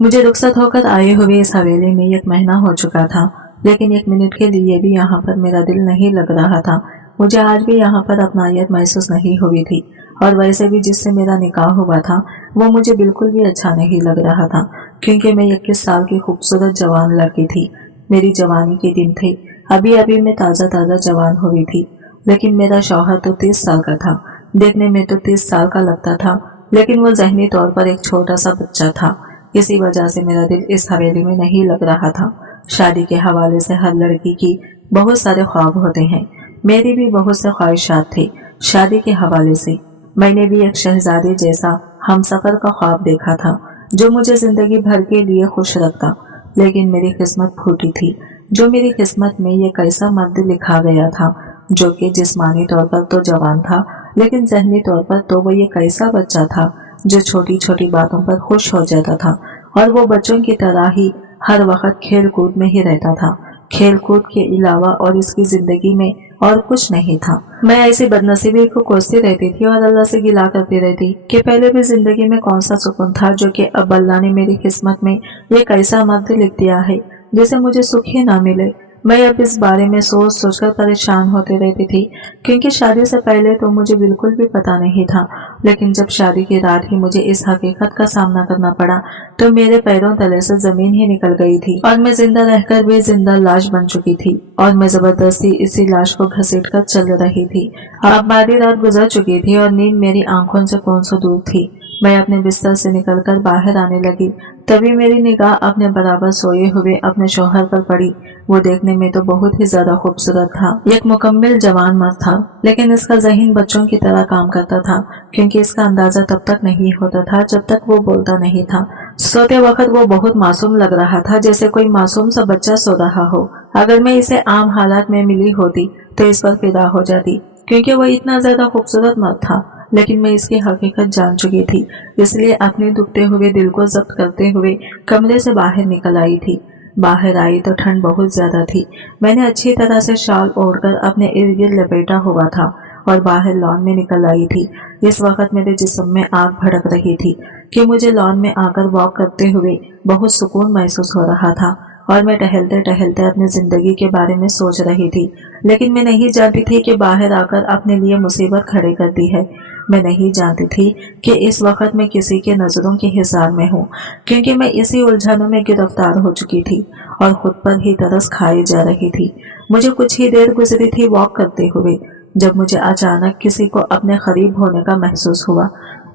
मुझे रुखसत होकर आए हुए इस हवेली में 1 महीना हो चुका था, लेकिन 1 मिनट के लिए भी यहाँ पर मेरा दिल नहीं लग रहा था। मुझे आज भी यहाँ पर अपनायत महसूस नहीं हुई थी, और वैसे भी जिससे मेरा निकाह हुआ था वो मुझे बिल्कुल भी अच्छा नहीं लग रहा था, क्योंकि मैं 21 साल की खूबसूरत जवान लड़की थी। मेरी जवानी के दिन थे, अभी अभी मैं ताज़ा ताज़ा जवान हुई थी। लेकिन मेरा शौहर तो 30 साल का था। देखने में तो 30 साल का लगता था, लेकिन वो ज़हनी तौर पर एक छोटा सा बच्चा था। इसी वजह से मेरा दिल इस हवेली में नहीं लग रहा था। शादी के हवाले से हर लड़की की बहुत सारे ख्वाब होते हैं, मेरी भी बहुत से ख्वाहिशात थे। शादी के हवाले से मैंने भी एक शहजादी जैसा हमसफर का ख्वाब देखा था, जो मुझे जिंदगी भर के लिए खुश रखता। लेकिन मेरी किस्मत फूटी थी। जो मेरी किस्मत में ये कैसा मर्द लिखा गया था, जो कि जिस्मानी तौर पर तो जवान था, लेकिन ज़हनी तौर पर तो वो ये कैसा बच्चा था जो छोटी छोटी बातों पर खुश हो जाता था, और वो बच्चों की तरह ही हर वक्त खेल कूद में ही रहता था। खेल कूद के अलावा और इसकी जिंदगी में और कुछ नहीं था। मैं ऐसी बदनसीबी को कोसती रहती थी और अल्लाह से गिला करती रहती कि पहले भी जिंदगी में कौन सा सुकून था, जो कि अब अल्लाह ने मेरी किस्मत में ये कैसा मर्द लिख दिया है जिसे मुझे सुख ही ना मिले। मैं अब इस बारे में सोच सोचकर परेशान होती रहती थी, क्योंकि शादी से पहले तो मुझे बिल्कुल भी पता नहीं था, लेकिन जब शादी की रात ही मुझे इस हकीकत का सामना करना पड़ा तो मेरे पैरों तले से जमीन ही निकल गई थी, और मैं जिंदा रहकर भी जिंदा लाश बन चुकी थी, और मैं जबरदस्ती इसी लाश को घसीट कर चल रही थी। अब आधी रात गुजर चुकी थी और नींद मेरी आंखों से कौन सौ दूर थी। मैं अपने बिस्तर से निकलकर बाहर आने लगी, तभी मेरी निगाह अपने बराबर सोए हुए अपने शौहर पर पड़ी। वो देखने में तो बहुत ही ज्यादा खूबसूरत था, एक मुकम्मल जवान मर्द था, लेकिन इसका ज़हन बच्चों की तरह काम करता था, क्योंकि इसका अंदाजा तब तक नहीं होता था जब तक वो बोलता नहीं था। सोते वक्त वो बहुत मासूम लग रहा था, जैसे कोई मासूम सा बच्चा सो रहा हो। अगर मैं इसे आम हालात में मिली होती तो इस पर फिदा हो जाती, क्योंकि वो इतना ज्यादा खूबसूरत मर्द था। लेकिन मैं इसकी हकीकत जान चुकी थी, इसलिए अपने दुखते हुए दिल को जब्त करते हुए कमरे से बाहर निकल आई थी। बाहर आई तो ठंड बहुत ज्यादा थी। मैंने अच्छी तरह से शाल ओढ़कर अपने इर्द गिर्द लपेटा हुआ था और बाहर लॉन में निकल आई थी। इस वक्त मेरे जिस्म में आग भड़क रही थी कि मुझे लॉन में आकर वॉक करते हुए बहुत सुकून महसूस हो रहा था, और मैं टहलते टहलते अपनी जिंदगी के बारे में सोच रही थी। लेकिन मैं नहीं जानती थी कि बाहर आकर अपने लिए मुसीबत खड़ी कर दी है। मैं नहीं जानती थी कि इस वक्त मैं किसी के नजरों के हिसार में हूँ, क्योंकि मैं इसी उलझनों में गिरफ्तार हो चुकी थी और खुद पर ही तरस खाई जा रही थी। मुझे कुछ ही देर गुजरी थी वॉक करते हुए, जब मुझे अचानक किसी को अपने करीब होने का महसूस हुआ।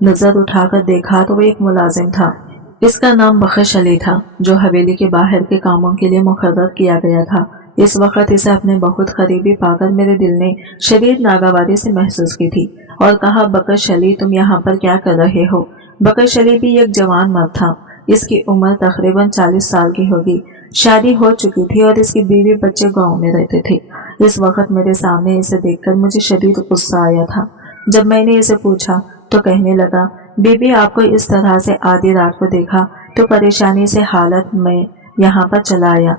नजर उठाकर देखा तो वो एक मुलाजिम था। इसका नाम बख्श अली था, जो हवेली के बाहर के कामों के लिए मुकर्रर किया गया था। इस वक्त इसे अपने बहुत करीबी पाकर मेरे दिल ने शदीद नागवारी से महसूस की थी और कहा, बख्श अली, तुम यहाँ पर क्या कर रहे हो? बख्श अली भी एक जवान मर्द था। इसकी उम्र तकरीबन 40 साल की होगी। शादी हो चुकी थी और इसकी बीवी बच्चे गांव में रहते थे। इस वक्त मेरे सामने इसे देखकर मुझे शदीद गुस्सा आया था। जब मैंने इसे पूछा तो कहने लगा, बीबी, आपको इस तरह से आधी रात को देखा तो परेशानी से हालत में यहाँ पर चला आया।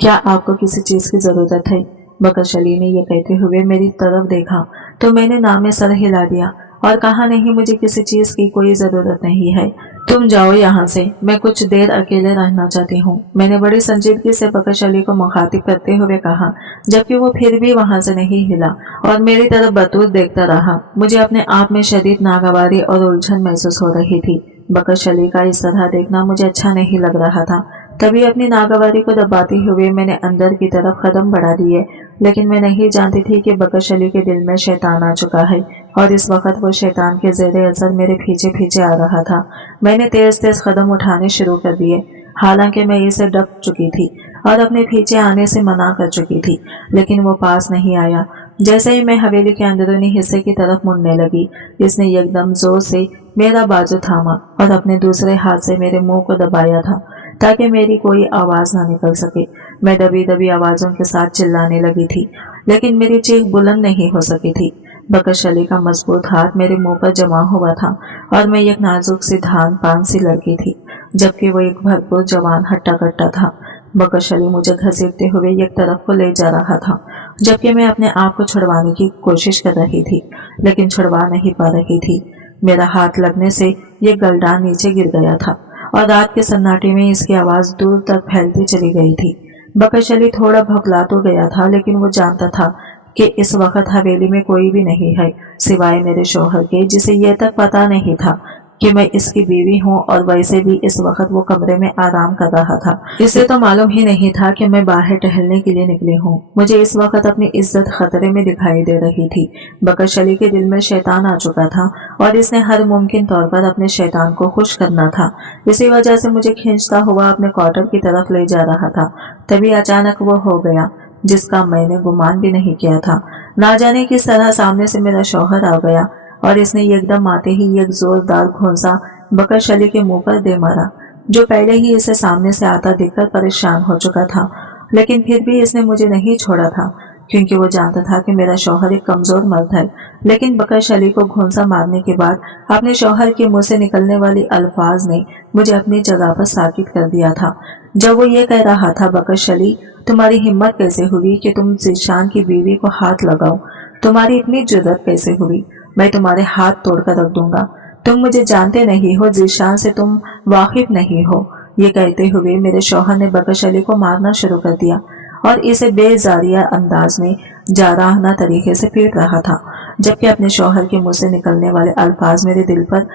क्या आपको किसी चीज की जरूरत है? बख्श अली ने यह कहते हुए मेरी तरफ देखा तो मैंने नाम में सर हिला दिया और कहा, नहीं, मुझे किसी चीज की कोई जरूरत नहीं है। तुम जाओ यहाँ से, मैं कुछ देर अकेले रहना चाहती हूँ। मैंने बड़ी संजीदगी से बख्श अली को मुखातिब करते हुए कहा, जबकि वो फिर भी वहां से नहीं हिला और मेरी तरफ बतूर देखता रहा। मुझे अपने आप में शदीद नागवारी और उलझन महसूस हो रही थी। बख्श अली का इस तरह देखना मुझे अच्छा नहीं लग रहा था। तभी अपनी नागवारी को दबाते हुए मैंने अंदर की तरफ कदम बढ़ा दिए, लेकिन मैं नहीं जानती थी कि बख्श अली के दिल में शैतान आ चुका है और इस वक्त वो शैतान के ज़ेरे असर मेरे पीछे पीछे आ रहा था। मैंने तेज तेज कदम उठाने शुरू कर दिए, हालांकि मैं इसे डर चुकी थी और अपने पीछे आने से मना कर चुकी थी, लेकिन वो पास नहीं आया। जैसे ही मैं हवेली के अंदरूनी हिस्से की तरफ मुड़ने लगी, इसने एकदम जोर से मेरा बाजू थामा और अपने दूसरे हाथ से मेरे मुंह को दबाया था ताकि मेरी कोई आवाज ना निकल सके। मैं दबी दबी आवाजों के साथ चिल्लाने लगी थी, लेकिन मेरी चीख बुलंद नहीं हो सकी थी। बख्श अली का मजबूत हाथ मेरे मुंह पर जमा हुआ था और मैं एक नाजुक सी धान पान सी लड़की थी, जबकि वो एक भरपूर जवान हट्टा कट्टा था। बख्श अली मुझे घसीटते हुए एक तरफ को ले जा रहा था, जबकि मैं अपने आप को छुड़वाने की कोशिश कर रही थी, लेकिन छुड़वा नहीं पा रही थी। मेरा हाथ लगने से ये गलडान नीचे गिर गया था और रात के सन्नाटे में इसकी आवाज दूर तक फैलती चली गई थी। बकश अली थोड़ा भगला तो गया था, लेकिन वो जानता था कि इस वक्त हवेली में कोई भी नहीं है सिवाय मेरे शौहर के, जिसे ये तक पता नहीं था कि मैं इसकी बीवी हूँ, और वैसे भी इस वक्त वो कमरे में आराम कर रहा था। इसे तो मालूम ही नहीं था कि मैं बाहर टहलने के लिए निकली हूँ। मुझे इस वक्त अपनी इज्जत खतरे में दिखाई दे रही थी। बकश अली के दिल में शैतान आ चुका था और इसने हर मुमकिन तौर पर अपने शैतान को खुश करना था। इसी वजह से मुझे खींचता हुआ अपने क्वार्टर की तरफ ले जा रहा था। तभी अचानक वो हो गया जिसका मैंने गुमान भी नहीं किया था। ना जाने किस तरह सामने से मेरा शौहर आ गया और इसने एकदम आते ही एक जोरदार घोंसा बकश अली के मुंह पर दे मारा, जो पहले ही इसे सामने से आता देखकर परेशान हो चुका था। लेकिन फिर भी इसने मुझे नहीं छोड़ा था, क्योंकि वो जानता था कि मेरा शौहर एक कमजोर मर्द है। लेकिन बकश अली को घोंसा मारने के बाद अपने शौहर के मुंह से निकलने वाली अल्फाज ने मुझे अपनी जगह पर साकित कर दिया था। जब वो ये कह रहा था, बकश अली, तुम्हारी हिम्मत कैसे हुई कि तुम ज़ीशान की बीवी को हाथ लगाओ? तुम्हारी इतनी जुर्रत कैसे हुई? मैं तुम्हारे हाथ तोड़कर रख दूंगा। तुम मुझे जानते नहीं हो, ज़ीशान से तुम वाकिफ नहीं हो। ये कहते हुए मेरे शौहर ने बकश अली को मारना शुरू कर दिया और इसे बेजारिया अंदाज में जाराहना तरीके से पीट रहा था, जबकि अपने शौहर के मुंह से निकलने वाले अल्फाज मेरे दिल पर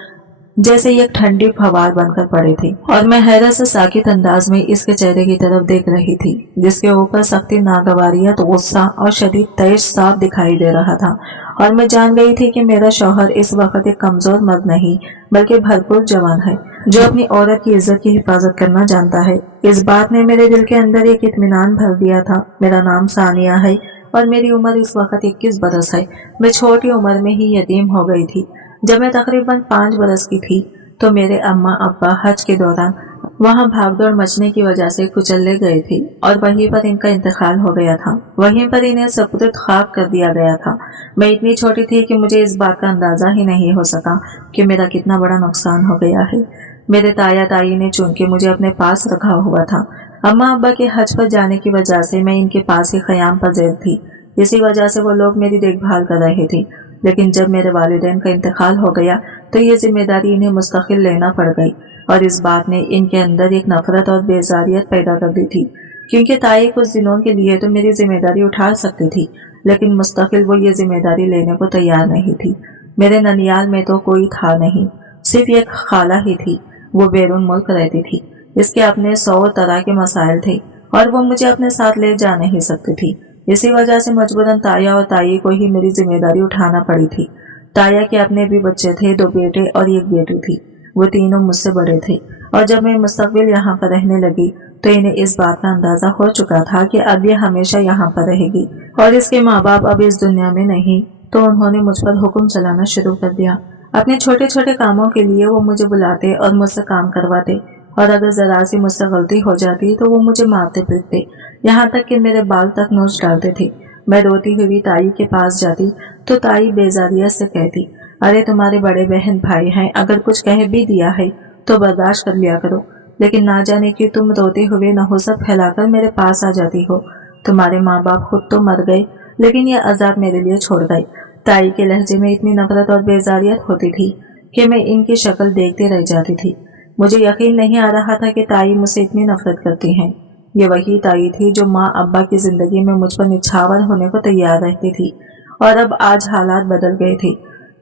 जैसे एक ठंडी फवार बनकर पड़े थे। और मैं हैरत से साकित अंदाज में इसके चेहरे की तरफ देख रही थी, जिसके ऊपर सख्ती, नागवारियत, गुस्सा और शदीद तेज साफ दिखाई दे रहा था। और मैं जान गई थी कि मेरा शौहर इस वक्त एक कमजोर मर्द नहीं बल्कि भरपूर जवान है, जो अपनी औरत की इज्जत की हिफाजत करना जानता है। इस बात ने मेरे दिल के अंदर एक इत्मीनान भर दिया था। मेरा नाम सानिया है और मेरी उम्र इस वक्त 21 बरस है। मैं छोटी उम्र में ही यतीम हो गई थी। जब मैं तकरीबन 5 बरस की थी तो मेरे अम्मा अब्बा हज के दौरान वहां भागदौड़ मचने की वजह से कुचले गए थे और वहीं पर इनका इंतकाल हो गया था। वहीं पर इन्हें सपुर्द खाक कर दिया गया था। मैं इतनी छोटी थी कि मुझे इस बात का अंदाजा ही नहीं हो सका कि मेरा कितना बड़ा नुकसान हो गया है। मेरे ताया ताई ने चुनके मुझे अपने पास रखा हुआ था। अम्मा अब्बा के हज पर जाने की वजह से मैं इनके पास ही क़याम पज़ीर थी। इसी वजह से वो लोग मेरी देखभाल कर रहे थे। लेकिन जब मेरे वालिदैन का इंतकाल हो गया तो ये जिम्मेदारी इन्हें मुस्तकिल लेना पड़ गई, और इस बात ने इनके अंदर एक नफरत और बेजारियत पैदा कर दी थी। क्योंकि ताई कुछ दिनों के लिए तो मेरी जिम्मेदारी उठा सकती थी, लेकिन मुस्तकिल वो ये जिम्मेदारी लेने को तैयार नहीं थी। मेरे ननियाल में तो कोई था नहीं, सिर्फ एक खाला ही थी। वो बैरून मुल्क रहती थी। इसके अपने 100 तरह के मसाइल थे और वो मुझे अपने साथ ले जा नहीं सकती थी। इसी वजह से मजबूरन ताया और ताई को ही मेरी जिम्मेदारी उठाना पड़ी थी। ताया के अपने भी बच्चे थे, 2 बेटे और 1 बेटी थी। वो तीनों मुझसे बड़े थे और जब मैं मुस्तकबिल यहाँ पर रहने लगी तो इन्हें इस बात का अंदाजा हो चुका था कि अब ये हमेशा यहाँ पर रहेगी और इसके माँ बाप अब इस दुनिया में नहीं। तो उन्होंने मुझ पर हुक्म चलाना शुरू कर दिया। अपने छोटे छोटे कामों के लिए वो मुझे बुलाते और मुझसे काम करवाते, और अगर जरा सी मुझसे गलती हो जाती तो वो मुझे मारते पीटते, यहाँ तक कि मेरे बाल तक नोच डालते थे। मैं रोती हुई ताई के पास जाती तो ताई बेजारियत से कहती, अरे तुम्हारे बड़े बहन भाई हैं, अगर कुछ कह भी दिया है तो बर्दाश्त कर लिया करो। लेकिन ना जाने कि तुम रोते हुए नहुसत फैलाकर मेरे पास आ जाती हो। तुम्हारे माँ बाप खुद तो मर गए, लेकिन ये अजाब मेरे लिए छोड़ गए। ताई के लहजे में इतनी नफरत और बेजारियत होती थी कि मैं इनकी शक्ल देखते रह जाती थी। मुझे यकीन नहीं आ रहा था कि ताई मुझसे इतनी नफरत करती हैं। ये वही ताई थी जो माँ अब्बा की जिंदगी में मुझ पर निछावर होने को तैयार रहती थी, और अब आज हालात बदल गए थे।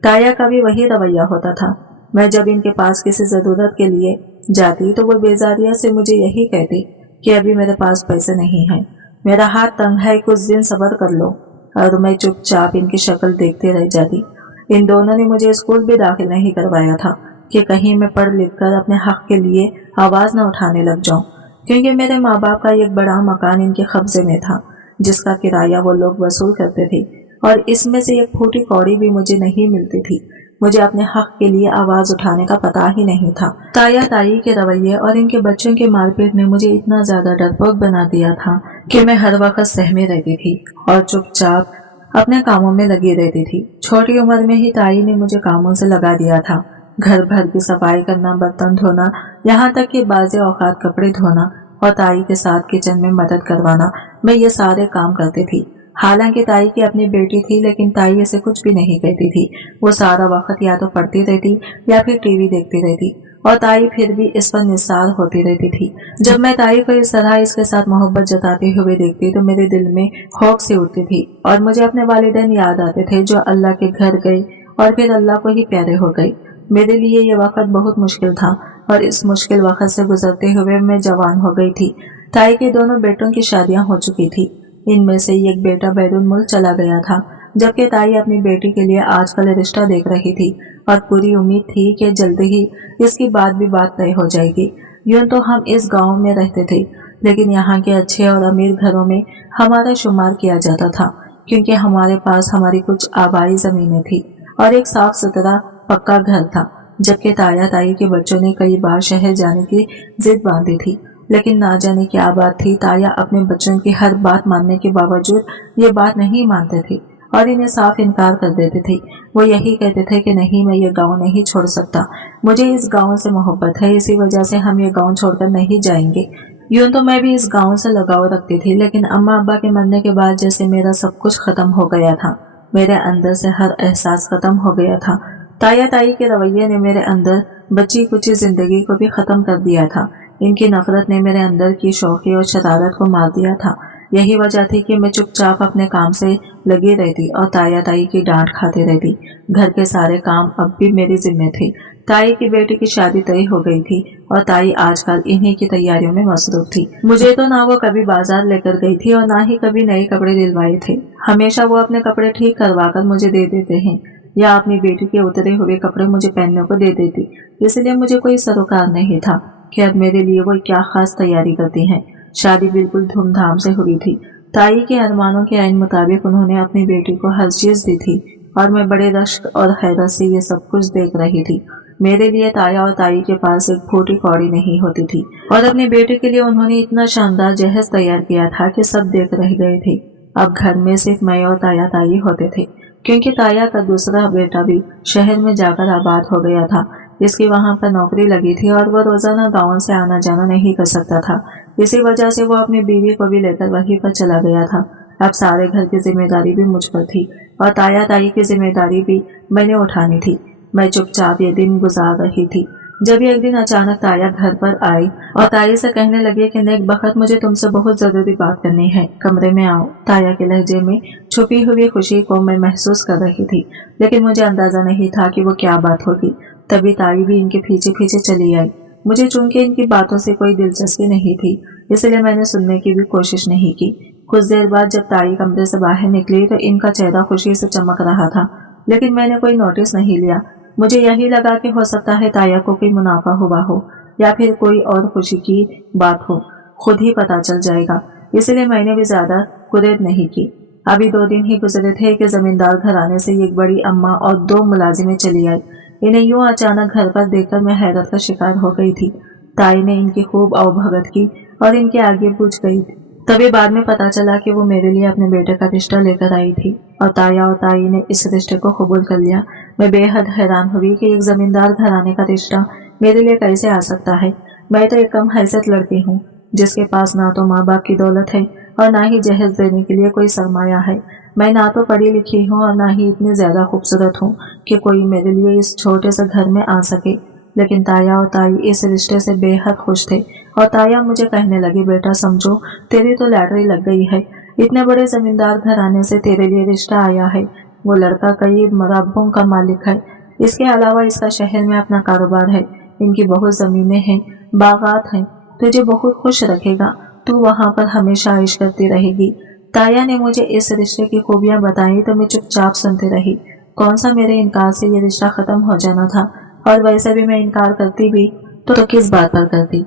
ताया का भी वही रवैया होता था। मैं जब इनके पास किसी ज़रूरत के लिए जाती तो वो बेजारिया से मुझे यही कहती कि अभी मेरे पास पैसे नहीं हैं, मेरा हाथ तंग है, कुछ दिन सब्र कर लो। और मैं चुपचाप इनकी शक्ल देखते रह जाती। इन दोनों ने मुझे स्कूल भी दाखिल नहीं करवाया था कि कहीं मैं पढ़ लिख कर अपने हक के लिए आवाज़ न उठाने लग जाऊं, क्योंकि मेरे माँ बाप का एक बड़ा मकान इनके कब्जे में था जिसका किराया वो लोग वसूल करते थे, और इसमें से एक फूटी कौड़ी भी मुझे नहीं मिलती थी। मुझे अपने हक के लिए आवाज उठाने का पता ही नहीं था। ताया ताई के रवैये और इनके बच्चों के मारपीट ने मुझे इतना ज्यादा डरपोक बना दिया था कि मैं हर वक्त सहमे रहती थी और चुपचाप अपने कामों में लगी रहती थी। छोटी उम्र में ही ताई ने मुझे कामों से लगा दिया था। घर भर की सफाई करना, बर्तन धोना, यहाँ तक कि बाज़े औकात कपड़े धोना और ताई के साथ किचन में मदद करवाना, मैं ये सारे काम करती थी। हालांकि ताई की अपनी बेटी थी, लेकिन ताई इसे कुछ भी नहीं कहती थी। वो सारा वक्त या तो पढ़ती रहती या फिर टीवी देखती रहती और ताई फिर भी इस पर निस्सार होती रहती थी। जब मैं ताई को इस तरह इसके साथ मोहब्बत जताते हुए देखती तो मेरे दिल में खौफ सी उठती थी और मुझे अपने वालिदैन याद आते थे जो अल्लाह के घर गए और फिर अल्लाह को ही प्यारे हो गए। मेरे लिए ये वक्त बहुत मुश्किल था और इस मुश्किल वक्त से गुजरते हुए मैं जवान हो गई थी। ताई के दोनों बेटों की शादियां हो चुकी थी। इनमें से एक बेटा बैरून मुल्क चला गया था, जबकि ताई अपनी बेटी के लिए आजकल रिश्ता देख रही थी और पूरी उम्मीद थी कि जल्दी ही इसकी बात भी बात तय हो जाएगी। यूं तो हम इस गांव में रहते थे, लेकिन यहाँ के अच्छे और अमीर घरों में हमारा शुमार किया जाता था, क्योंकि हमारे पास हमारी कुछ आबाई जमीनें थी और एक साफ सुथरा पक्का घर था। जबकि ताया ताई के बच्चों ने कई बार शहर जाने की जिद बांधी थी, लेकिन ना जाने क्या बात थी, ताया अपने बच्चों की हर बात मानने के बावजूद ये बात नहीं मानते थे और इन्हें साफ इनकार कर देते थे। वो यही कहते थे कि नहीं, मैं ये गांव नहीं छोड़ सकता, मुझे इस गांव से मोहब्बत है, इसी वजह से हम ये गांव छोड़कर नहीं जाएंगे। यूं तो मैं भी इस गांव से लगाव रखती थी, लेकिन अम्मा अब्बा के मरने के बाद जैसे मेरा सब कुछ खत्म हो गया था। मेरे अंदर से हर एहसास खत्म हो गया था। ताया ताई के रवैये ने मेरे अंदर बची कुची जिंदगी को भी खत्म कर दिया था। इनकी नफरत ने मेरे अंदर की शौकी और शरारत को मार दिया था। यही वजह थी कि मैं चुपचाप अपने काम से लगी रहती और ताया ताई की डांट खाती रहती। घर के सारे काम अब भी मेरी जिम्मे थे। ताई की बेटी की शादी तय हो गई थी और ताई आजकल इन्हीं की तैयारियों में मसरूफ थी। मुझे तो ना वो कभी बाजार लेकर गई थी और ना ही कभी नए कपड़े दिलवाए थे। हमेशा वो अपने कपड़े ठीक करवा कर मुझे दे देते हैं या अपनी बेटी के उतरे हुए कपड़े मुझे पहनने को दे देती। इसलिए मुझे कोई सरोकार नहीं था कि अब मेरे लिए वो क्या खास तैयारी करती हैं। शादी बिल्कुल धूमधाम से हुई थी। ताई के अरमानों के आइन मुताबिक उन्होंने अपनी बेटी को हर चीज दी थी और मैं बड़े रश्क और हैरत से ये सब कुछ देख रही थी। मेरे लिए ताया और ताई के पास एक फूटी कौड़ी नहीं होती थी और अपने बेटे के लिए उन्होंने इतना शानदार जहेज तैयार किया था कि सब देख रह गए थे। अब घर में सिर्फ मैं और ताया ताई होते थे, क्योंकि ताया का दूसरा बेटा भी शहर में जाकर आबाद हो गया था। इसकी वहां पर नौकरी लगी थी और वह रोजाना गांव से आना जाना नहीं कर सकता था। इसी वजह से वो अपनी बीवी को भी लेकर वहीं पर चला गया था। अब सारे घर की जिम्मेदारी भी मुझ पर थी और ताया ताई की जिम्मेदारी भी मैंने उठानी थी। मैं चुपचाप ये दिन गुजार रही थी जब एक दिन अचानक ताया घर पर आई और ताई से कहने लगे कि नेक बखत, मुझे तुमसे बहुत जरूरी बात करनी है, कमरे में आओ। ताया के लहजे में छुपी हुई खुशी को मैं महसूस कर रही थी, लेकिन मुझे अंदाजा नहीं था कि वो क्या बात होगी। तभी ताई भी इनके पीछे पीछे चली आई। मुझे चूंकि इनकी बातों से कोई दिलचस्पी नहीं थी, इसलिए मैंने सुनने की भी कोशिश नहीं की। कुछ देर बाद जब ताई कमरे से बाहर निकली तो इनका चेहरा खुशी से चमक रहा था, लेकिन मैंने कोई नोटिस नहीं लिया। मुझे यही लगा कि हो सकता है ताया को कोई मुनाफा हुआ हो या फिर कोई और खुशी की बात हो, खुद ही पता चल जाएगा, इसलिए मैंने भी ज्यादा कुरेद नहीं की। अभी 2 दिन ही गुजरे थे कि जमींदार घराने से एक बड़ी अम्मा और 2 मुलाजिमें चली आई। इन्हें यूं अचानक घर पर देखकर मैं हैरत का शिकार हो गई थी। ताई ने इनकी खूब अवभगत की और इनके आगे पूछ गई थी। तभी बाद में पता चला कि वो मेरे लिए अपने बेटे का रिश्ता लेकर आई थी और ताया और ताई ने इस रिश्ते को कबूल कर लिया। मैं बेहद हैरान हुई कि एक जमींदार घराने का रिश्ता मेरे लिए कैसे आ सकता है। मैं तो एक कम हैसियत लड़की हूँ जिसके पास ना तो माँ बाप की दौलत है और ना ही जहेज देने के लिए कोई सरमाया है। मैं ना तो पढ़ी लिखी हूँ और ना ही इतनी ज्यादा खूबसूरत हूँ कि कोई मेरे लिए इस छोटे से घर में आ सके। लेकिन ताया और ताई इस रिश्ते से बेहद खुश थे और ताया मुझे कहने लगी, बेटा समझो तेरी तो लैटरी लग गई है, इतने बड़े जमींदार घराने से तेरे लिए रिश्ता आया है। वो लड़का कई मरब्बों का मालिक है, इसके अलावा इसका शहर में अपना कारोबार है, इनकी बहुत जमीनें हैं, बागात हैं, तुझे बहुत खुश रखेगा, तू वहां पर हमेशा ऐश करती रहेगी। ताया ने मुझे इस रिश्ते की खूबियां बताई तो मैं चुपचाप सुनती रही। कौन सा मेरे इनकार से ये रिश्ता खत्म हो जाना था, और वैसे भी मैं इनकार करती भी तो किस बात पर करती।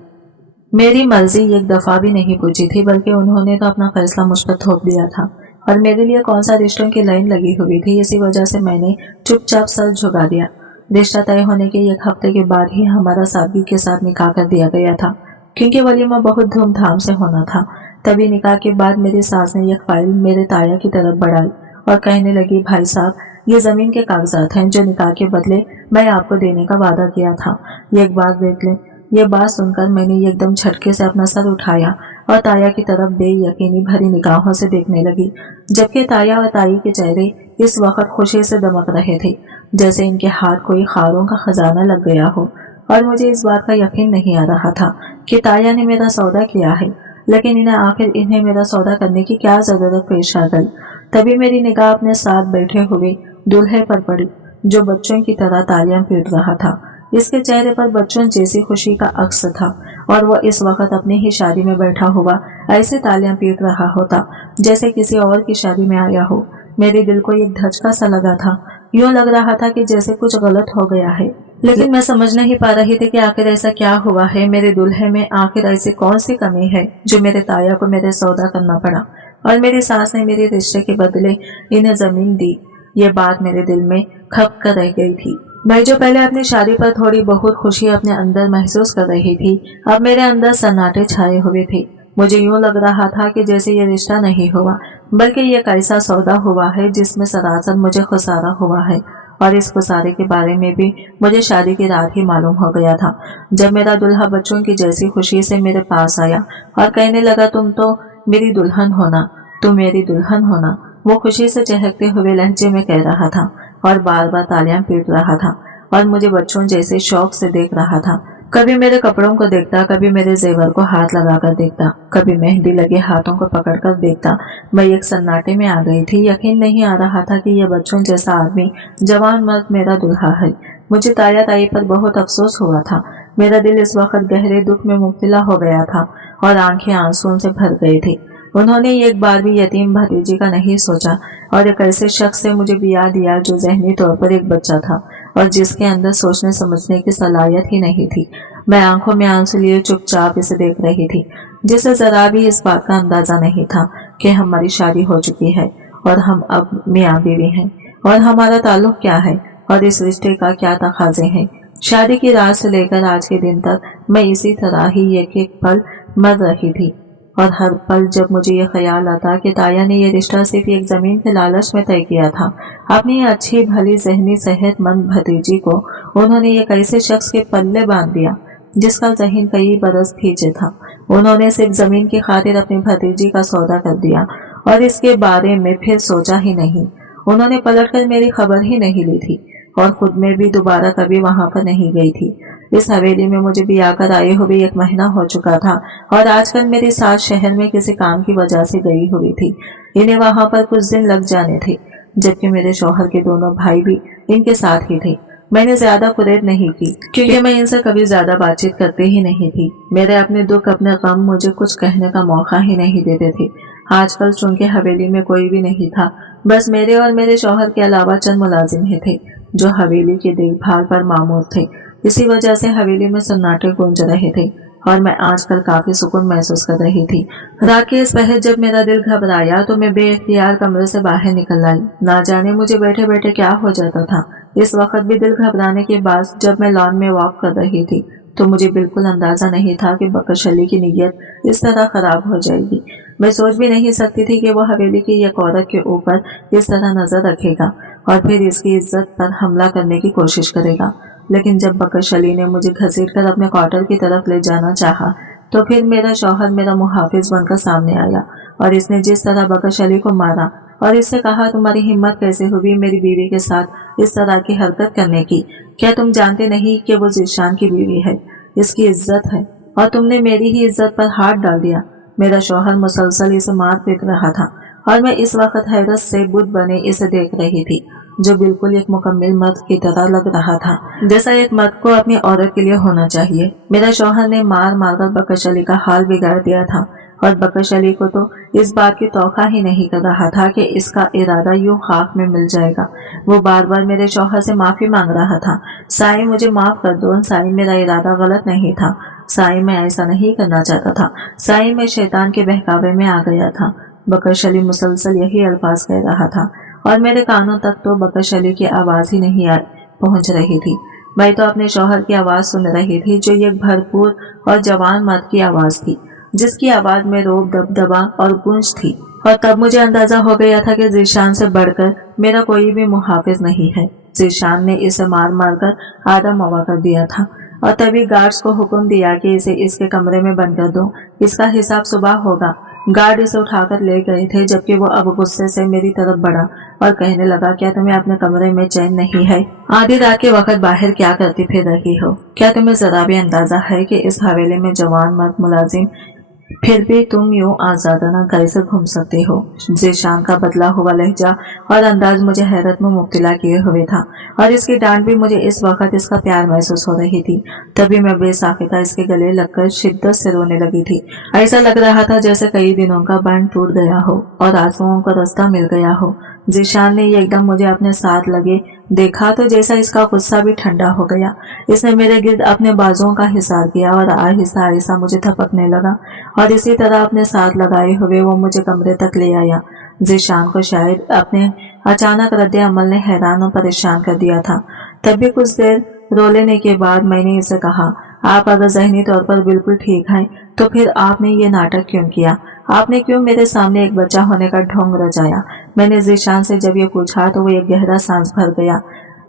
मेरी मर्जी एक दफा भी नहीं पूछी थी, बल्कि उन्होंने तो अपना फैसला मुझ पर थोप दिया था और मेरे लिए कौन सा रिश्तों की लाइन लगी हुई थी। इसी वजह से मैंने चुपचाप सर झुका दिया। रिश्ता तय होने के 1 हफ्ते के बाद ही हमारा सादगी के साथ निकाह कर दिया गया था, क्योंकि वलीमा बहुत धूमधाम से होना था। तभी निकाह के बाद मेरी सास ने एक फाइल मेरे ताया की तरफ बढ़ाई और कहने लगी, भाई साहब ये जमीन के कागजात हैं जो निकाह के बदले मैं आपको देने का वादा किया था, ये एक बार देख लें। ये बात सुनकर मैंने एकदम झटके से अपना सर उठाया और ताया की तरफ बेयकीनी भरी निगाहों से देखने लगी, जबकि ताया और ताई के चेहरे इस वक्त खुशी से दमक रहे थे, जैसे इनके हाथ कोई खारों का खजाना लग गया हो। और मुझे इस बात का यकीन नहीं आ रहा था कि ताया ने मेरा सौदा किया है, लेकिन इन्हें मेरा सौदा करने की क्या जरूरत पेश आ गई। तभी मेरी निगाह अपने साथ बैठे हुए दूल्हे पर पड़ी, जो बच्चों की तरह तालियां पीट रहा था। इसके चेहरे पर बच्चों जैसी खुशी का अक्स था और वह इस वक्त अपनी ही शादी में बैठा हुआ ऐसे तालियां पीट रहा होता जैसे किसी और की शादी में आया हो। मेरे दिल को एक धचका सा लगा था। यूं लग रहा था कि जैसे कुछ गलत हो गया है, लेकिन मैं समझ नहीं पा रही थी कि आखिर ऐसा क्या हुआ है। मेरे दूल्हे में आखिर ऐसी कौन सी कमी है जो मेरे ताया को मेरे सौदा करना पड़ा और मेरी सास ने मेरे रिश्ते के बदले इन्हें जमीन दी। ये बात मेरे दिल में खप कर रह गई थी। मैं जो पहले अपनी शादी पर थोड़ी बहुत खुशी अपने अंदर महसूस कर रही थी, अब मेरे अंदर सन्नाटे छाए हुए थे। मुझे यूं लग रहा था कि जैसे ये रिश्ता नहीं हुआ, बल्कि ये एक ऐसा सौदा हुआ है जिसमें सरासर मुझे खुसारा हुआ है। और इस खुसारे के बारे में भी मुझे शादी की रात ही मालूम हो गया था, जब मेरा दुल्हा बच्चों की जैसी खुशी से मेरे पास आया और कहने लगा, तुम तो मेरी दुल्हन होना, तुम मेरी दुल्हन होना। वो खुशी से चहकते हुए लहजे में कह रहा था और बार बार तालियां पीट रहा था और मुझे बच्चों जैसे शौक से देख रहा था। कभी मेरे कपड़ों को देखता, कभी मेरे जेवर को हाथ लगाकर देखता, कभी मेहंदी लगे हाथों को पकड़कर देखता। मैं एक सन्नाटे में आ गई थी। यकीन नहीं आ रहा था कि यह बच्चों जैसा आदमी, जवान मर्द मेरा दुल्हा है। मुझे ताया ताई पर बहुत अफसोस हुआ था। मेरा दिल इस वक्त गहरे दुख में मुब्तला हो गया था और आंखें आंसुओं से भर गई थी। उन्होंने एक बार भी यतीम भतीजी का नहीं सोचा और एक ऐसे शख्स से मुझे ब्याह दिया जो ज़हनी तौर पर एक बच्चा था और जिसके अंदर सोचने समझने की सलाहियत ही नहीं थी। मैं आंखों में आंसू लिए चुपचाप इसे देख रही थी, जिसे जरा भी इस बात का अंदाजा नहीं था कि हमारी शादी हो चुकी है और हम अब मियाँ बीवी हैं और हमारा ताल्लुक क्या है और इस रिश्ते का क्या तकाजे हैं। शादी की रात से लेकर आज के दिन तक मैं इसी तरह ही एक एक पल मर रही थी और हर पल जब मुझे ये ख्याल आता कि ताया ने ये रिश्ता सिर्फ एक जमीन के लालच में तय किया था, अपनी अच्छी भली ज़हनी सेहतमंद भतीजी को उन्होंने एक ऐसे शख्स के पल्ले बांध दिया जिसका ज़हन कई बरस पीछे था। उन्होंने सिर्फ जमीन की खातिर अपनी भतीजी का सौदा कर दिया और इसके बारे में फिर सोचा ही नहीं। उन्होंने पलटकर मेरी खबर ही नहीं ली थी और खुद में भी दोबारा कभी वहां पर नहीं गई थी। इस हवेली में मुझे ब्याह कर आए हुए 1 महीना हो चुका था और आजकल मेरी सास शहर में किसी काम की वजह से गई हुई थी। इन्हें वहां पर कुछ दिन लग जाने थे, जबकि मेरे शौहर के दोनों भाई भी इनके साथ ही थे। मैंने ज्यादा कुरेद नहीं की क्योंकि मैं इनसे कभी ज्यादा बातचीत करते ही नहीं थी। मेरे अपने दुख अपने गम मुझे कुछ कहने का मौका ही नहीं देते थे। आजकल चूंकि हवेली में कोई भी नहीं था, बस मेरे और मेरे शौहर के अलावा चंद मुलाजिम ही थे जो हवेली की देखभाल पर मामूर थे। इसी वजह से हवेली में सन्नाटे गूंज रहे थे और मैं आजकल काफी सुकून महसूस कर रही थी। रात के इस पहर जब मेरा दिल घबराया तो मैं बेइख्तियार कमरे से बाहर निकल आई। ना जाने मुझे बैठे बैठे क्या हो जाता था। इस वक्त भी दिल घबराने के बाद जब मैं लॉन में वॉक कर रही थी तो मुझे बिल्कुल अंदाजा नहीं था कि बकशली की नीयत इस तरह खराब हो जाएगी। मैं सोच भी नहीं सकती थी कि वो हवेली की एक औरत के ऊपर इस तरह नजर रखेगा और फिर इसकी इज्जत पर हमला करने की कोशिश करेगा। लेकिन जब बकशली ने मुझे घसीटकर अपने क्वार्टर की तरफ ले जाना चाहा तो फिर मेरा शौहर मेरा मुहाफिज बनकर सामने आया और इसने जिस तरह बकशली को मारा और इससे कहा, तुम्हारी हिम्मत कैसे हुई मेरी बीवी के साथ इस तरह की हरकत करने की? क्या तुम जानते नहीं कि वो ज़ीशान की बीवी है, इसकी इज्जत है और तुमने मेरी ही इज्जत पर हाथ डाल दिया। मेरा शौहर मुसलसल इसे मार पीट रहा था और मैं इस वक्त हैरत से बुत बने इसे देख रही थी, जो बिल्कुल एक मुकम्मल मर्द की तरह लग रहा था, जैसा एक मर्द को अपनी औरत के लिए होना चाहिए। मेरा शौहर ने मार मारकर बकशली का हाल बिगाड़ दिया था और बकशली को तो इस बात की तौखा ही नहीं कर रहा था कि इसका इरादा यूं खाक में मिल जाएगा। वो बार बार मेरे शौहर से माफी मांग रहा था। साईं, मुझे माफ कर दो। साईं, मेरा इरादा गलत नहीं था। साईं, मैं ऐसा नहीं करना चाहता था। साईं, मैं शैतान के बहकावे में आ गया था। बकशली मुसलसल यही अल्फाज कह रहा था और मेरे कानों तक तो बकशली की आवाज ही नहीं पहुंच रही थी। मैं तो अपने शौहर की आवाज सुन रही थी, जो एक भरपूर और जवान मर्द की आवाज थी, जिसकी आवाज में रोब दबदबा और गूंज थी। और तब मुझे अंदाजा हो गया था कि ज़ीशान से बढ़कर मेरा कोई भी मुहाफिज नहीं है। ज़ीशान ने इसे मार मार कर आधा मवा कर दिया था और तभी गार्ड्स को हुक्म दिया कि इसे इसके कमरे में बंद कर दो, इसका हिसाब सुबह होगा। गार्ड इसे उठाकर ले गए थे, जबकि वो अब गुस्से से मेरी तरफ बढ़ा और कहने लगा, क्या तुम्हें अपने कमरे में चैन नहीं है? आधी रात के वक्त बाहर क्या करती फिर रही हो? क्या तुम्हें जरा भी अंदाजा है कि इस हवेली में जवान मर्द मुलाजिम, फिर भी तुम यूं आजादाना कैसे घूम सकते हो? जीशान का बदला हुआ लहजा और अंदाज मुझे हैरत में मुब्तला किए हुए था, और इसकी डांट भी मुझे इस वक्त इसका प्यार महसूस हो रही थी। तभी मैं बेसाख्ता इसके गले लगकर शिद्दत से रोने लगी थी। ऐसा लग रहा था जैसे कई दिनों का बंध टूट गया हो और आंसुओं का रास्ता मिल गया हो। जीशान ने ये एकदम मुझे अपने साथ लगे देखा तो जैसा इसका गुस्सा भी ठंडा हो गया। इसने मेरे गिर्द अपने बाजुओं का हिसार किया और आहिस्ता आहिस्ता मुझे थपकने लगा, और इसी तरह अपने साथ लगाए हुए वो मुझे कमरे तक ले आया। जीशान को शायद अपने अचानक रद्दे अमल ने हैरान और परेशान कर दिया था। तभी कुछ देर रो लेने के बाद मैंने इसे कहा, आप अगर जहनी तौर पर बिल्कुल ठीक हैं तो फिर आपने ये नाटक क्यों किया? आपने क्यों मेरे सामने एक बच्चा होने का ढोंग रचाया? मैंने जीशान से जब ये पूछा तो वो एक गहरा सांस भर गया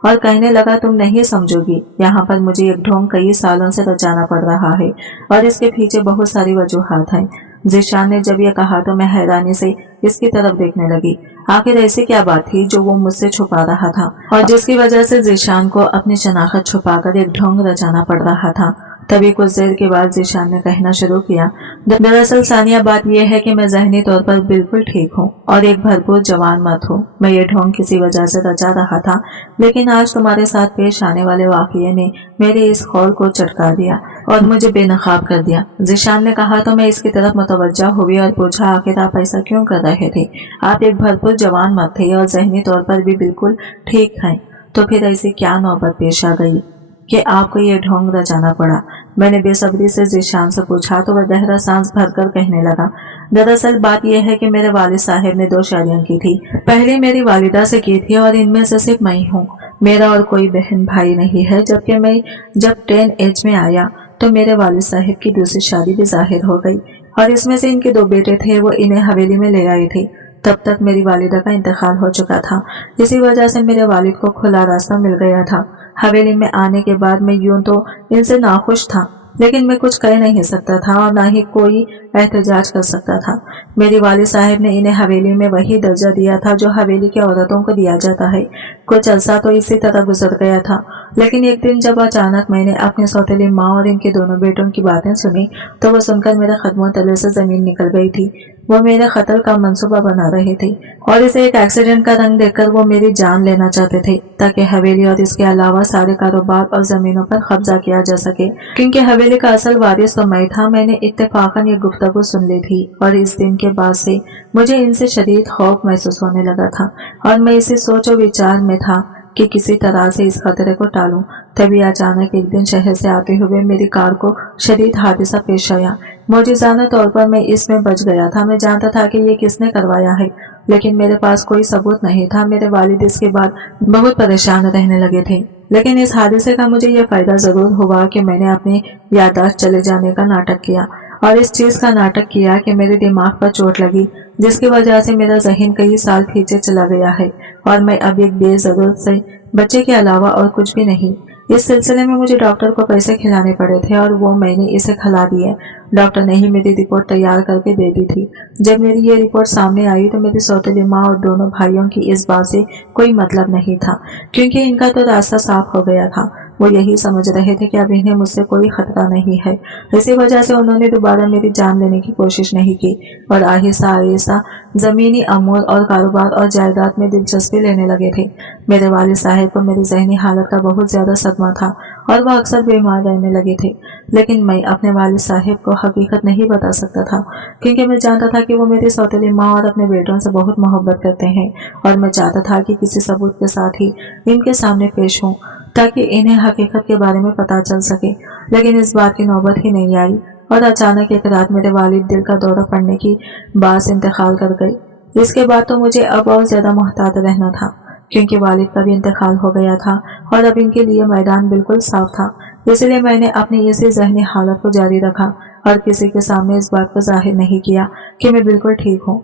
और कहने लगा, तुम नहीं समझोगी, यहाँ पर मुझे एक ढोंग कई सालों से रचाना पड़ रहा है और इसके पीछे बहुत सारी वजूहात हैं। जीशान ने जब ये कहा तो मैं हैरानी से इसकी तरफ देखने लगी। आखिर ऐसी क्या बात थी जो वो मुझसे छुपा रहा था और जिसकी वजह से जीशान को अपनी शनाख्त छुपाकर एक ढोंग रचाना पड़ रहा था? तभी कुछ देर के बाद जीशान ने कहना शुरू किया, दरअसल सानिया, बात यह है कि मैं जहनी तौर पर बिल्कुल ठीक हूँ और एक भरपूर जवान मर्द हूँ। मैं ये ढोंग किसी वजह से रचा रहा था, लेकिन आज तुम्हारे साथ पेश आने वाले वाक़ये ने मेरे इस खौल को चटका दिया और मुझे बेनकाब कर दिया। जीशान ने कहा तो मैं इसकी तरफ मुतवज्जा हुई और पूछा, आखिर आप ऐसा क्यों कर रहे थे? आप एक भरपूर जवान मर्द थे और जहनी तौर पर भी बिल्कुल ठीक हैं, तो फिर ऐसी क्या नौबत पेश आ गई कि आपको ये ढोंग रचाना पड़ा? मैंने बेसब्री से जीशान से पूछा तो वह गहरा सांस भरकर कहने लगा, दरअसल बात यह है कि मेरे वालिद साहब ने 2 शादियां की थी। पहली मेरी वालिदा से की थी और इनमें से सिर्फ मैं ही हूँ। मेरा और कोई बहन भाई नहीं है। जबकि मैं जब 10 एज में आया तो मेरे वालिद साहब की दूसरी शादी भी जाहिर हो गई और इसमें से इनके 2 बेटे थे, वो इन्हें हवेली में ले आए थे। तब तक मेरी वालिदा का इंतकाल हो चुका था। इसी वजह से मेरे वालिद को खुला रास्ता मिल गया था। हवेली में आने के बाद मैं यूं तो इनसे नाखुश था, लेकिन मैं कुछ कह नहीं सकता था और ना ही कोई एहतजाज कर सकता था। मेरी वालिद साहब ने इन्हें हवेली में वही दर्जा दिया था जो हवेली के औरतों को दिया जाता है। कुछ अरसा तो इसी तरह गुजर गया था, लेकिन एक दिन जब अचानक मैंने अपनी सौतेली माँ और इनके दोनों बेटों की बातें सुनी तो वो सुनकर मेरे कदमों तले से जमीन निकल गई थी। वो मेरे कत्ल का मंसूबा बना रहे थे और इसे एक एक्सीडेंट का रंग देकर वो मेरी जान लेना चाहते थे ताकि हवेली और इसके अलावा सारे कारोबार और जमीनों पर कब्जा किया जा सके। क्योंकि हवेली का असल वारिस तो मैं था, मैंने इत्तेफाकन ये गुफ्तगू सुन ली थी और इस दिन के बाद से मुझे इनसे शदीद खौफ महसूस होने लगा था और मैं इसी सोच और विचार में था कि किसी तरह से इस खतरे को टालूं। तभी अचानक एक दिन शहर से आते हुए मेरी कार को शदीद हादसा पेश आया। मौजूदाना तौर पर मैं इसमें बच गया था। मैं जानता था कि ये किसने करवाया है, लेकिन मेरे पास कोई सबूत नहीं था। मेरे वालिद इसके बाद बहुत परेशान रहने लगे थे, लेकिन इस हादसे का मुझे ये फायदा जरूर हुआ कि मैंने अपनी याददाश्त चले जाने का नाटक किया और इस चीज का नाटक किया कि मेरे दिमाग पर चोट लगी, जिसकी वजह से मेरा जहन कई साल पीछे चला गया है और मैं अब एक बेजरूरत से बच्चे के अलावा और कुछ भी नहीं। इस सिलसिले में मुझे डॉक्टर को पैसे खिलाने पड़े थे और वो मैंने इसे खिला दिए। डॉक्टर ने ही मेरी रिपोर्ट तैयार करके दे दी थी। जब मेरी ये रिपोर्ट सामने आई तो मेरी सौतेली माँ और दोनों भाइयों की इस बात से कोई मतलब नहीं था, क्योंकि इनका तो रास्ता साफ हो गया था। वो यही समझ रहे थे कि अब इन्हें मुझसे कोई खतरा नहीं है। इसी वजह से उन्होंने दोबारा मेरी जान लेने की कोशिश नहीं की और आहिस्ता आहिस्ता जमीनी अमूर और कारोबार और जायदाद में दिलचस्पी लेने लगे थे। मेरे वालिद साहब को मेरी जहनी हालत का बहुत ज्यादा सदमा था और वह अक्सर बीमार रहने लगे थे, लेकिन मैं अपने वालिद साहब को हकीकत नहीं बता सकता था, क्योंकि मैं जानता था कि वो मेरी सौतेली माँ और अपने बेटों से बहुत मोहब्बत करते हैं और मैं चाहता था कि किसी सबूत के साथ ही इनके सामने पेश हूँ ताकि इन्हें हकीकत के बारे में पता चल सके। लेकिन इस बात की नौबत ही नहीं आई और अचानक एक रात मेरे वालिद दिल का दौरा पड़ने की बात इंतकाल कर गई। इसके बाद तो मुझे अब और ज्यादा मोहतात रहना था, क्योंकि वालिद का भी इंतकाल हो गया था और अब इनके लिए मैदान बिल्कुल साफ था। इसलिए मैंने अपनी इसी जहनी हालत को जारी रखा और किसी के सामने इस बात को जाहिर नहीं किया कि मैं बिल्कुल ठीक हूँ,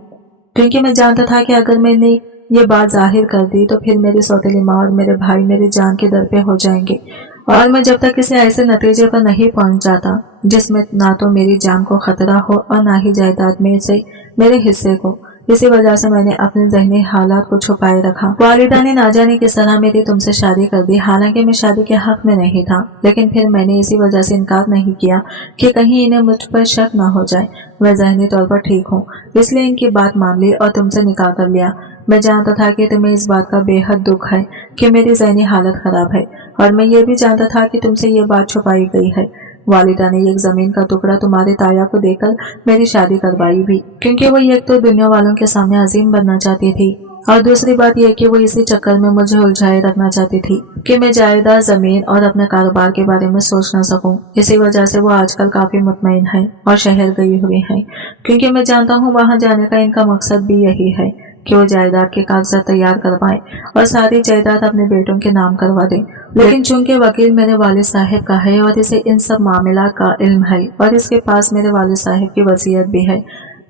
क्योंकि मैं जानता था कि अगर मैंने ये बात जाहिर कर दी तो फिर मेरी सौतेली माँ और मेरे भाई मेरी जान के दर पे हो जाएंगे और मैं जब तक किसी ऐसे नतीजे पर नहीं पहुंच जाता जिसमें ना तो मेरी जान को खतरा हो और ना ही जायदाद में से मेरे हिस्से को, इसी वजह से मैंने अपने ज़हनी हालात को छुपाए रखा। वालिदा ने ना जाने किस तरह मेरी तुमसे शादी कर दी, हालांकि मैं शादी के हक में नहीं था, लेकिन फिर मैंने इसी वजह से इनकार नहीं किया कि कहीं इन्हें मुझ पर शक न हो जाए। मैं ज़हनी तौर पर ठीक हूँ, इसलिए इनकी बात मान ली और तुमसे निकाह कर लिया। मैं जानता था कि तुम्हें इस बात का बेहद दुख है कि मेरी ज़हनी हालत खराब है, और मैं ये भी जानता था कि तुमसे ये बात छुपाई गई है। वालिदा ने एक जमीन का टुकड़ा तुम्हारे ताया को देकर मेरी शादी करवाई भी, क्योंकि वो एक तो दुनिया वालों के सामने अजीम बनना चाहती थी, और दूसरी बात यह कि वो इसी चक्कर में मुझे उलझाए रखना चाहती थी कि मैं जायदाद, जमीन और अपने कारोबार के बारे में सोच न सकूं। इसी वजह से वो आजकल काफी मुतमईन है और शहर गई हुई है, क्योंकि मैं जानता हूँ वहाँ जाने का इनका मकसद भी यही है कि वो जायदाद के कागजात तैयार करवाएं और सारी जायदाद अपने बेटों के नाम करवा दें। लेकिन चूंकि वकील मेरे वालिद साहब का है और इसे इन सब मामला का इल्म है, और इसके पास मेरे वालिद साहब की वसीयत भी है,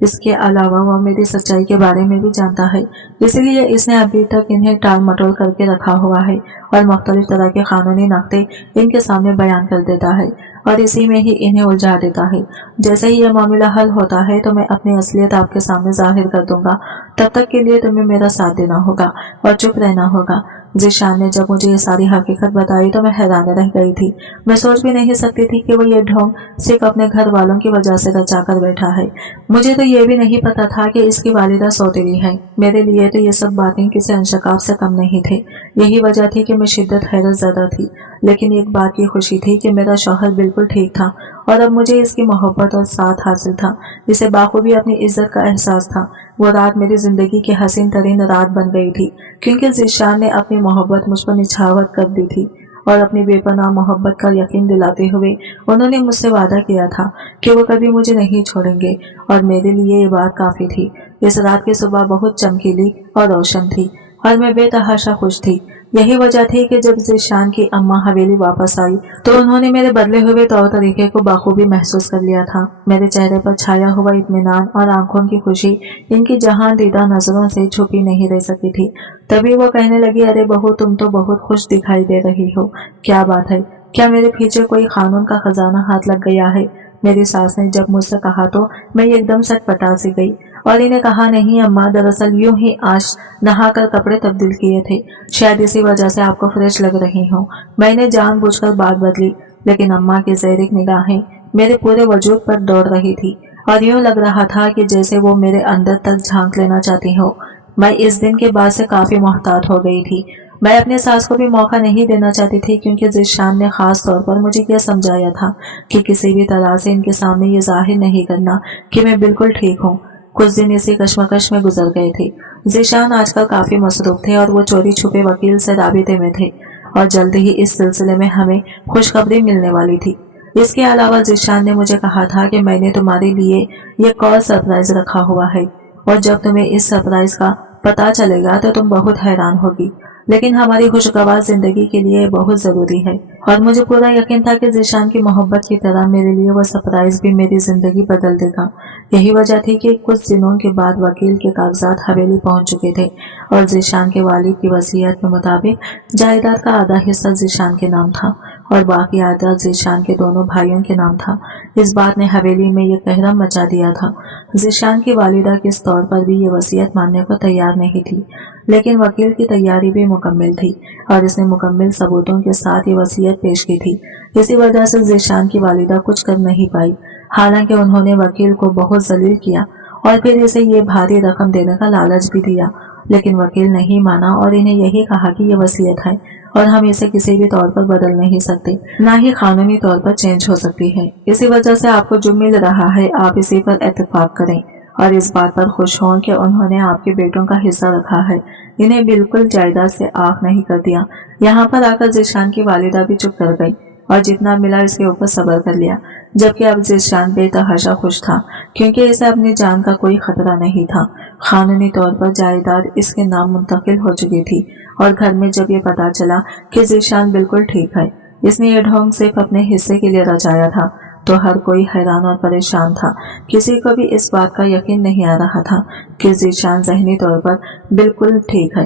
इसके अलावा वह मेरी सच्चाई के बारे में भी जानता है, इसलिए इसने अभी तक इन्हें टाल मटोल करके रखा हुआ है और मुख्तलिफ तरह के कानूनी नुक्ते इनके सामने बयान कर देता है और इसी में ही इन्हें उलझा देता है। जैसे ही यह मामला हल होता है तो मैं अपनी असलियत आपके सामने जाहिर कर दूंगा। तब तक के लिए तुम्हें मेरा साथ देना होगा और चुप रहना होगा। ज़ीशान ने जब मुझे ये सारी हकीकत बताई तो मैं हैरान रह गई थी। मैं सोच भी नहीं सकती थी कि वो ये ढोंग सिर्फ अपने घर वालों की वजह से रचा कर बैठा है। मुझे तो ये भी नहीं पता था कि इसकी वालिदा सौतेली है। मेरे लिए तो ये सब बातें किसी अंशकाफ से कम नहीं थे। यही वजह थी कि मैं शिद्दत हैरत ज़दा थी, लेकिन एक बात की खुशी थी कि मेरा शौहर बिल्कुल ठीक था और अब मुझे इसकी मोहब्बत और साथ हासिल था। इसे बाखूबी अपनी इज्जत का एहसास था। वो रात मेरी जिंदगी की हसीन तरीन रात बन गई थी, क्योंकि ज़ीशान ने अपनी मोहब्बत मुझ पर निछावर कर दी थी और अपनी बेपनाह मोहब्बत का यकीन दिलाते हुए उन्होंने मुझसे वादा किया था कि वो कभी मुझे नहीं छोड़ेंगे, और मेरे लिए ये बात काफ़ी थी। इस रात की सुबह बहुत चमकीली और रोशन थी और मैं बेतहाशा खुश थी। यही वजह थी कि जब ज़ीशान की अम्मा हवेली वापस आई तो उन्होंने मेरे बदले हुए तौर तरीके को बाखूबी महसूस कर लिया था। मेरे चेहरे पर छाया हुआ इत्मीनान और आंखों की खुशी इनकी जहां दीदा नजरों से छुपी नहीं रह सकी थी। तभी वो कहने लगी, अरे बहू, तुम तो बहुत खुश दिखाई दे रही हो। क्या बात है? क्या मेरे पीछे कोई कानून का खजाना हाथ लग गया है? मेरी सास ने जब मुझसे कहा तो मैं एकदम सटपटा सी गई और इन्हें कहा, नहीं अम्मा, दरअसल यूं ही आज नहाकर कपड़े तब्दील किए थे, शायद इसी वजह से आपको फ्रेश लग रही हो। मैंने जानबूझकर बात बदली, लेकिन अम्मा की ज़ैरिक निगाहें मेरे पूरे वजूद पर दौड़ रही थी और यूं लग रहा था कि जैसे वो मेरे अंदर तक झांक लेना चाहती हो। मैं इस दिन के बाद से काफी मोहतात हो गई थी। मैं अपने सास को भी मौका नहीं देना चाहती थी, क्योंकि ज़ीशान ने खास तौर पर मुझे यह समझाया था कि किसी भी तरह से इनके सामने ये जाहिर नहीं करना कि मैं बिल्कुल ठीक हूँ। कुछ दिन इसी कश्मकश में गुजर गए थे। ज़ीशान आजकल काफी मसरूफ थे और वो चोरी छुपे वकील से राबिते में थे और जल्द ही इस सिलसिले में हमें खुशखबरी मिलने वाली थी। इसके अलावा ज़ीशान ने मुझे कहा था कि मैंने तुम्हारे लिए ये कॉल सरप्राइज रखा हुआ है और जब तुम्हें इस सरप्राइज का पता चलेगा तो तुम बहुत हैरान होगी, लेकिन हमारी खुशगवार जिंदगी के लिए बहुत जरूरी है। और मुझे पूरा यकीन था कि ज़ीशान की मोहब्बत की तरह मेरे लिए वह सरप्राइज भी मेरी जिंदगी बदल देगा। यही वजह थी कि कुछ दिनों के बाद वकील के कागजात हवेली पहुंच चुके थे और ज़ीशान के वालिद की वसीयत के मुताबिक जायदाद का आधा हिस्सा ज़ीशान के नाम था और बाकी आधा ज़ीशान के दोनों भाइयों के नाम था। इस बात ने हवेली में ये कहरम मचा दिया था। ज़ीशान की वालिदा किस तौर पर भी ये वसीयत मानने को तैयार नहीं थी, लेकिन वकील की तैयारी भी मुकम्मल थी और इसने मुकम्मल सबूतों के साथ ये वसीयत पेश की थी। इसी वजह से ज़ीशान की वालिदा कुछ कर नहीं पाई। हालांकि उन्होंने वकील को बहुत जलील किया और फिर इसे ये भारी रकम देने का लालच भी दिया, लेकिन वकील नहीं माना और इन्हें यही कहा कि ये वसीयत है और हम इसे किसी भी तौर पर बदल नहीं सकते, ना ही कानूनी तौर पर चेंज हो सकती है। इसी वजह से आपको जो मिल रहा है आप इसी पर एतफाक करें और इस बात पर खुश हों कि उन्होंने आपके बेटों का हिस्सा रखा है। इन्हें बिल्कुल जायदाद से आँख नहीं कर दिया। यहाँ पर आकर ज़ीशान की वालिदा भी चुप कर गई और जितना मिला इसके ऊपर सब्र कर लिया, जबकि अब ज़ीशान बेतहाशा खुश था क्योंकि इसे अपनी जान का कोई खतरा नहीं था। कानूनी तौर पर जायदाद इसके नाम मुंतकिल हो चुकी थी और घर में जब ये पता चला कि ज़ीशान बिल्कुल ठीक है, इसने ये ढोंग सिर्फ अपने हिस्से के लिए रचाया था, तो हर कोई हैरान और परेशान था। किसी को भी इस बात का यकीन नहीं आ रहा था कि ज़ीशान ज़हनी तौर पर बिल्कुल ठीक है।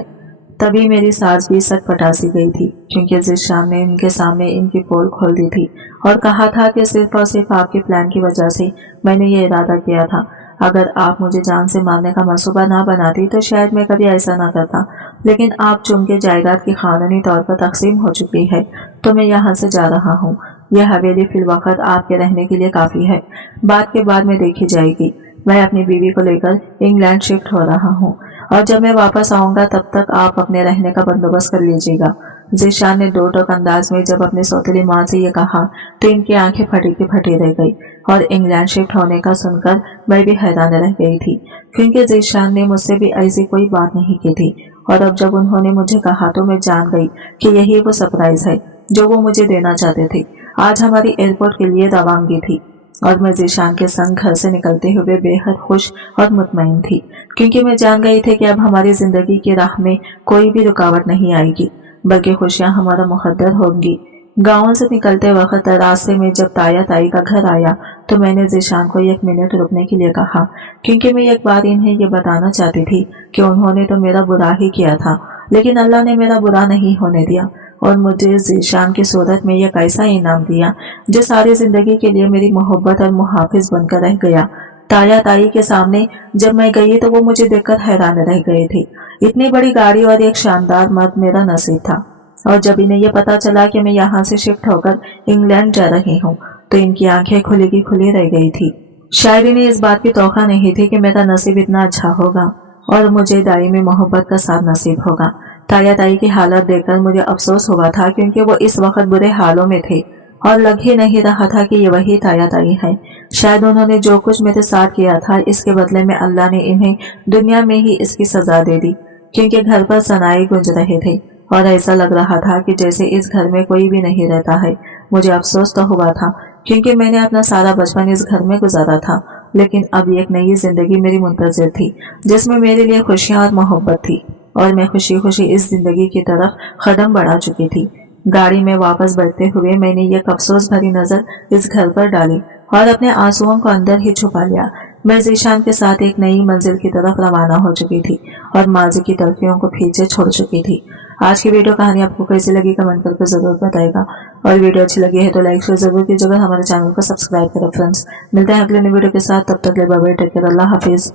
तभी मेरी सास भी सटपटा सी गई थी, क्योंकि ज़ीशान ने इनके सामने इनकी पोल खोल दी थी और कहा था कि सिर्फ और सिर्फ आपके प्लान की वजह से मैंने ये इरादा किया था। अगर आप मुझे जान से मारने का मंसूबा ना बनाती तो शायद मैं कभी ऐसा ना करता, लेकिन आप चुनके जायदाद की कानूनी तौर पर तकसीम हो चुकी है तो मैं यहाँ से जा रहा हूँ। यह हवेली फिलवक्त आपके रहने के लिए काफी है, बात के बाद में देखी जाएगी। मैं अपनी बीवी को लेकर इंग्लैंड शिफ्ट हो रहा हूँ और जब मैं वापस आऊंगा तब तक आप अपने रहने का बंदोबस्त कर लीजिएगा। ज़ीशान ने दो टोक अंदाज में जब अपनी सौतेली माँ से ये कहा तो इनकी आंखें फटी की फटी रह गई और इंग्लैंड शिफ्ट होने का सुनकर मैं भी हैरान रह गई थी, क्योंकि ज़ीशान ने मुझसे भी ऐसी कोई बात नहीं की थी। और अब जब उन्होंने मुझे कहा तो मैं जान गई कि यही वो सरप्राइज है जो वो मुझे देना चाहते थे। आज हमारी एयरपोर्ट के लिए रवानगी थी और मैं ज़ीशान के संग घर से निकलते हुए बेहद खुश और मुतमईन थी, क्योंकि मैं जान गई थी कि अब हमारी जिंदगी की राह में कोई भी रुकावट नहीं आएगी, बल्कि खुशियां हमारा मुकद्दर होंगी। गाँव से निकलते वक्त रास्ते में जब ताया ताई का घर आया तो मैंने ज़ीशान को 1 मिनट रुकने के लिए कहा, क्योंकि मैं एक बार इन्हें ये बताना चाहती थी कि उन्होंने तो मेरा बुरा ही किया था, लेकिन अल्लाह ने मेरा बुरा नहीं होने दिया और मुझे ज़ीशान की सूरत में एक ऐसा इनाम दिया जो सारी जिंदगी के लिए मेरी मोहब्बत और मुहाफिज बनकर रह गया। ताया ताई के सामने जब मैं गई तो वो मुझे देखकर हैरान रह गए थे। इतनी बड़ी गाड़ी और एक शानदार मर्द मेरा नसीब था, और जब इन्हें यह पता चला कि मैं यहाँ से शिफ्ट होकर इंग्लैंड जा रही हूँ तो इनकी आंखें खुली की खुली रह गई थी। शायद इन्हें इस बात की तौखा नहीं थी कि मेरा नसीब इतना अच्छा होगा और मुझे दाई में मोहब्बत का साथ नसीब होगा। ताया ताई की हालत देखकर मुझे अफसोस हुआ था, क्योंकि वो इस वक्त बुरे हालों में थे और लग ही नहीं रहा था कि ये वही ताया ताई है। शायद उन्होंने जो कुछ मेरे साथ किया था इसके बदले में अल्लाह ने इन्हें दुनिया में ही इसकी सजा दे दी, क्योंकि घर पर सनाई गुंज रहे थे और ऐसा लग रहा था कि जैसे इस घर में कोई भी नहीं रहता है। मुझे अफसोस तो हुआ था, क्योंकि मैंने अपना सारा बचपन इस घर में गुजारा था, लेकिन अब एक नई जिंदगी मेरी मुंतजर थी जिसमें मेरे लिए खुशियां और मोहब्बत थी, और मैं खुशी खुशी इस जिंदगी की तरफ कदम बढ़ा चुकी थी। गाड़ी में वापस बढ़ते हुए मैंने एक अफसोस भरी नजर इस घर पर डाली और अपने आंसुओं को अंदर ही छुपा लिया। मैं ज़ीशान के साथ एक नई मंजिल की तरफ रवाना हो चुकी थी और माजी की तलखियों को पीछे छोड़ चुकी थी। आज की वीडियो कहानी आपको कैसी लगी कमेंट करके जरूर बताएगा, और वीडियो अच्छी लगी है तो लाइक शेयर जरूर कीजिएगा, हमारे चैनल को सब्सक्राइब करें। फ्रेंड्स, मिलते हैं अगले वीडियो के साथ, तब तक बाय बाय, टेक केयर, अल्लाह हाफिज।